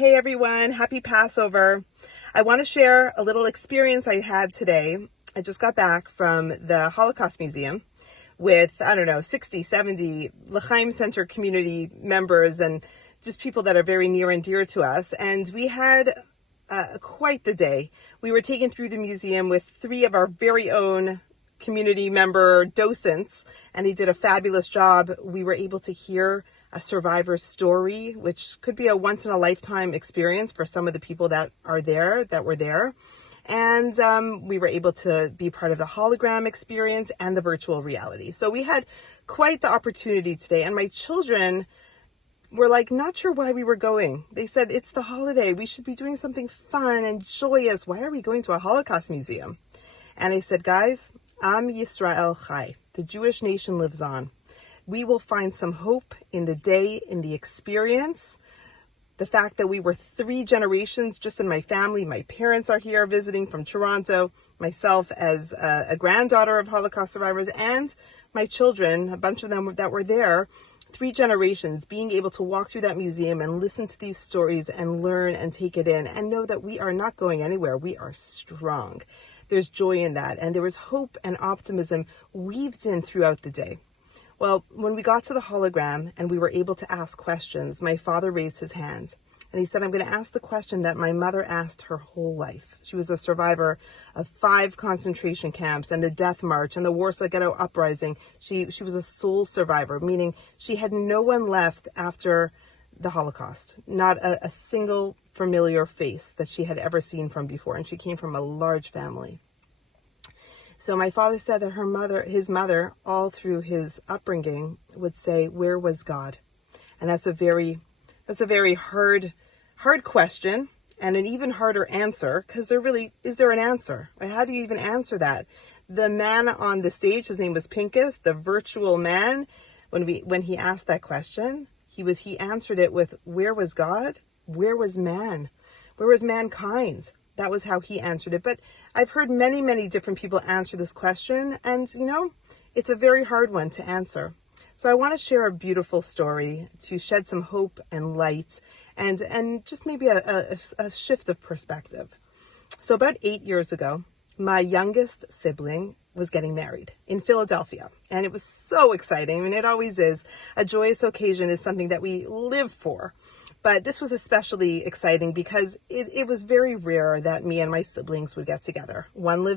Hey everyone, happy Passover. I want to share a little experience I had today. I just got back from the Holocaust Museum with, 60, 70 L'chaim Center community members and just people that are very near and dear to us. And we had quite the day. We were taken through the museum with three of our very own community member docents, and they did a fabulous job. We were able to hear a survivor's story, which could be a once in a lifetime experience for some of the people that were there. And we were able to be part of the hologram experience and the virtual reality. So we had quite the opportunity today. And my children were like, not sure why we were going. They said, it's the holiday. We should be doing something fun and joyous. Why are we going to a Holocaust museum? And I said, guys, Am Yisrael Chai. The Jewish nation lives on. We will find some hope in the day, in the experience. The fact that we were three generations just in my family. My parents are here visiting from Toronto. Myself as a granddaughter of Holocaust survivors, and my children, a bunch of them that were there. 3 generations being able to walk through that museum and listen to these stories and learn and take it in and know that we are not going anywhere. We are strong. There's joy in that. And there was hope and optimism weaved in throughout the day. Well, when we got to the hologram and we were able to ask questions, my father raised his hand and he said, I'm going to ask the question that my mother asked her whole life. She was a survivor of 5 concentration camps and the Death March and the Warsaw Ghetto Uprising. She was a sole survivor, meaning she had no one left after the Holocaust, not a single familiar face that she had ever seen from before. And she came from a large family. So my father said that his mother, all through his upbringing, would say, where was God? And that's a very hard question and an even harder answer, because is there an answer? How do you even answer that? The man on the stage, his name was Pincus, the virtual man, when he asked that question, he answered it with, where was God? Where was man? Where was mankind? That was how he answered it. But I've heard many, many different people answer this question. And, it's a very hard one to answer. So I want to share a beautiful story to shed some hope and light and just maybe a shift of perspective. So about 8 years ago, my youngest sibling was getting married in Philadelphia. And it was so exciting. I mean, it always is. A joyous occasion is something that we live for. But this was especially exciting because it was very rare that me and my siblings would get together. One or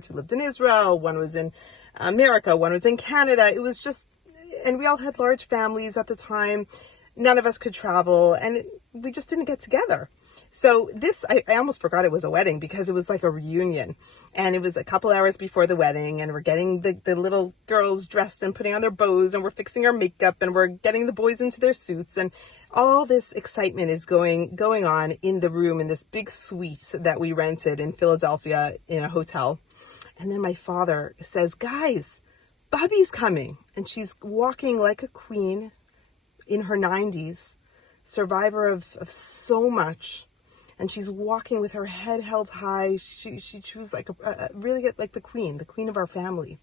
two lived in Israel, one was in America, one was in Canada. It was just, and we all had large families at the time. None of us could travel, and we just didn't get together. So I almost forgot it was a wedding because it was like a reunion. And it was a couple hours before the wedding, and we're getting the little girls dressed and putting on their bows, and we're fixing our makeup, and we're getting the boys into their suits, and all this excitement is going on in the room in this big suite that we rented in Philadelphia in a hotel. And then my father says, guys, Bobby's coming. And she's walking like a queen in her 90s, survivor of so much. And she's walking with her head held high. She was like really like the queen of our family.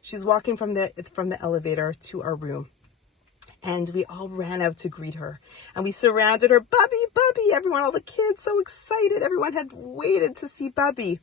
She's walking from the elevator to our room. And we all ran out to greet her. And we surrounded her. Bubby, everyone, all the kids, so excited. Everyone had waited to see Bubby.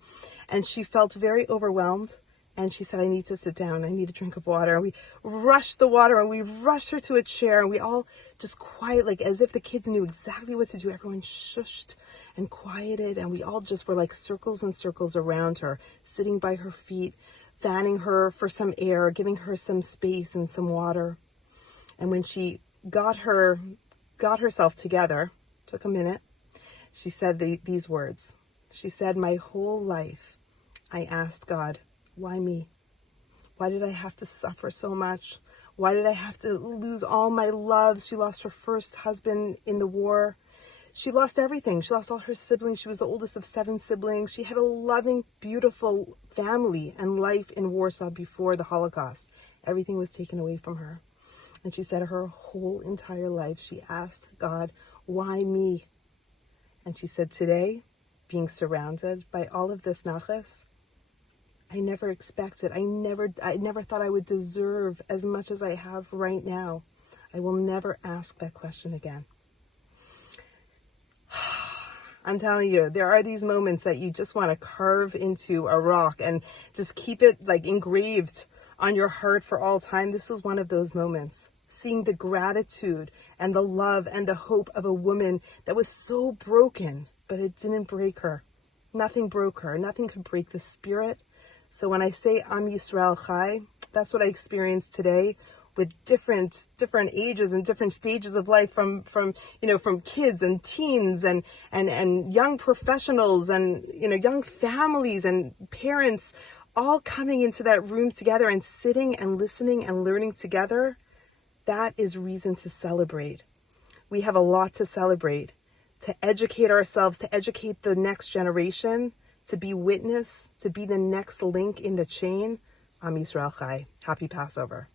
And she felt very overwhelmed. And she said, I need to sit down. I need a drink of water. And we rushed the water and we rushed her to a chair. And we all just quiet, like as if the kids knew exactly what to do. Everyone shushed and quieted. And we all just were like circles and circles around her, sitting by her feet, fanning her for some air, giving her some space and some water. And when she got herself together, took a minute, she said these words. She said, my whole life, I asked God, why me? Why did I have to suffer so much? Why did I have to lose all my loves? She lost her first husband in the war. She lost everything. She lost all her siblings. She was the oldest of 7 siblings. She had a loving, beautiful family and life in Warsaw before the Holocaust. Everything was taken away from her. And she said her whole entire life, she asked God, why me? And she said, today, being surrounded by all of this nachas, I never expected, I never thought I would deserve as much as I have right now. I will never ask that question again. I'm telling you, there are these moments that you just want to carve into a rock and just keep it like engraved on your heart for all time. This was one of those moments. Seeing the gratitude and the love and the hope of a woman that was so broken, but it didn't break her. Nothing broke her. Nothing could break the spirit. So when I say Am Yisrael Chai, that's what I experienced today, with different ages and different stages of life, from kids and teens and young professionals and young families and parents, all coming into that room together and sitting and listening and learning together. That is reason to celebrate. We have a lot to celebrate, to educate ourselves, to educate the next generation, to be witness, to be the next link in the chain. Am Yisrael Chai. Happy Passover.